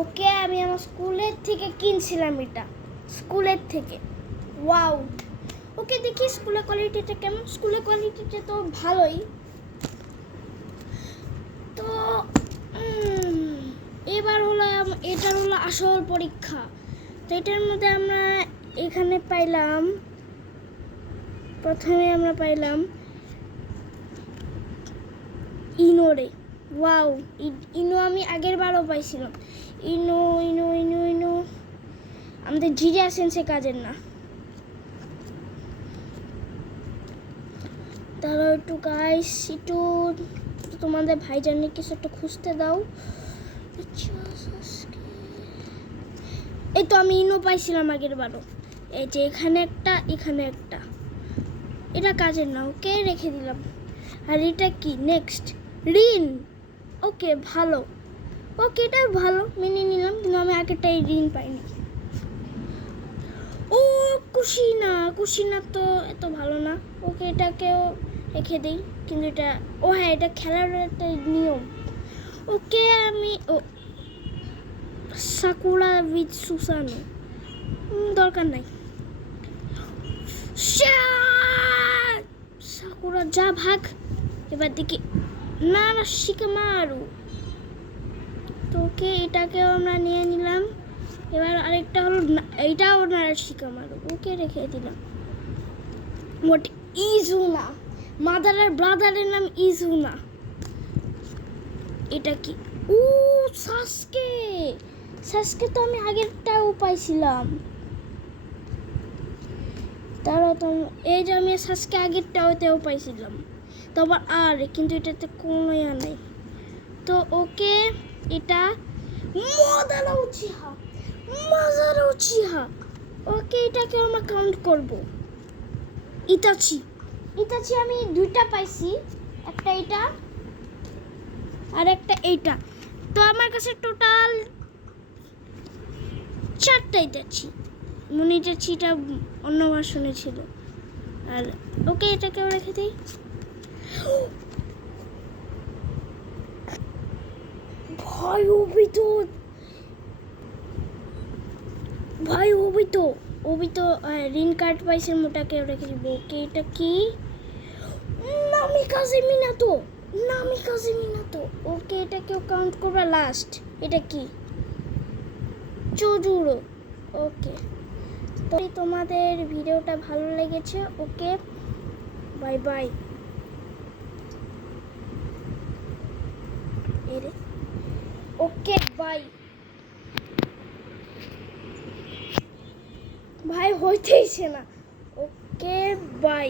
ওকে আমি আমার স্কুলের থেকে কিনছিলাম, এটা স্কুলের থেকে। ওয়াও, ওকে দেখি স্কুলের কোয়ালিটিটা কেমন। স্কুলের কোয়ালিটিটা তো ভালোই। তো এবার হলো এটার হলো আসল পরীক্ষা। তো এটার মধ্যে আমরা এখানে পাইলাম, প্রথমে আমরা পাইলাম ইনোরে। ওয়াও, ইনো আমি আগের বারও পাইছিলাম। ইনো ইনো ইনো ইনো আমাদের জিরিয়া সেন্সে কাজের না। তারা একটু গাইস একটু তোমাদের ভাইজানকে কিছু একটা খুঁজতে দাও। এই তো আমি ইনো পাইছিলাম আগের বারও। এই যে এখানে একটা, এখানে একটা, এটা কাজের না, ওকে রেখে দিলাম। আর এটা কি নেক্সট? ঋণ। ওকে ভালো, ওকে এটা ভালো মেনে নিলাম, কিন্তু আমি আগেরটাই ঋণ পাইনি। ও কুশিনা, কুশিনা তো এত ভালো না, ওকে এটাকেও রেখে দিই। কিন্তু এটা, ও হ্যাঁ এটা খেলার একটা নিয়ম। ওকে আমি সাকুরা উইথ সুসানো দরকার নাই। সাকুরা যা ভাগ। এবার দেখি, না না শিকামারু। তো ওকে এটাকেও আমরা নিয়ে নিলাম। এবার আরেকটা হলো, এইটাও না শিকামারু, ওকে রেখে দিলাম। মোট ইজুনা, মাদার আর ব্রাদারের নাম ইজুনা। এটা কি? ও সাসকে, সাসকে তো আমি আগেরটাও পাইছিলাম। তারা তো এই যে আমি সাসকে আগেরটাও পাইছিলাম, তো আবার আর কিন্তু এটাতে কোনো ইয়া নেই। তো ওকে এটা মাদারা উচিহা, মাদারা উচিহা। ওকে এটাকে আমরা কাউন্ট করব। ইতাচি, ইতাচি আমি দুইটা পাইছি, একটা এটা আর একটা এইটা। তো আমার কাছে টোটাল 4টা ইতাচি। মনে যাচ্ছি এটা অন্য ভার্সনে ছিল। আর ওকে এটাকেও রেখে দিই। ভাই ওবিতো রিন কার্ড পাইছে, মোটাকে রেখে দিব। ওকে এটা কি? নামিকাজে মিনাতো। ওকে এটাকেও কাউন্ট করবা লাস্ট। এটা কি? চুজুরো। ওকে, তো তোমাদের ভিডিওটা ভালো লেগেছে। Okay bye bye. Okay bye. ভাই হইতেইছে না। Okay bye.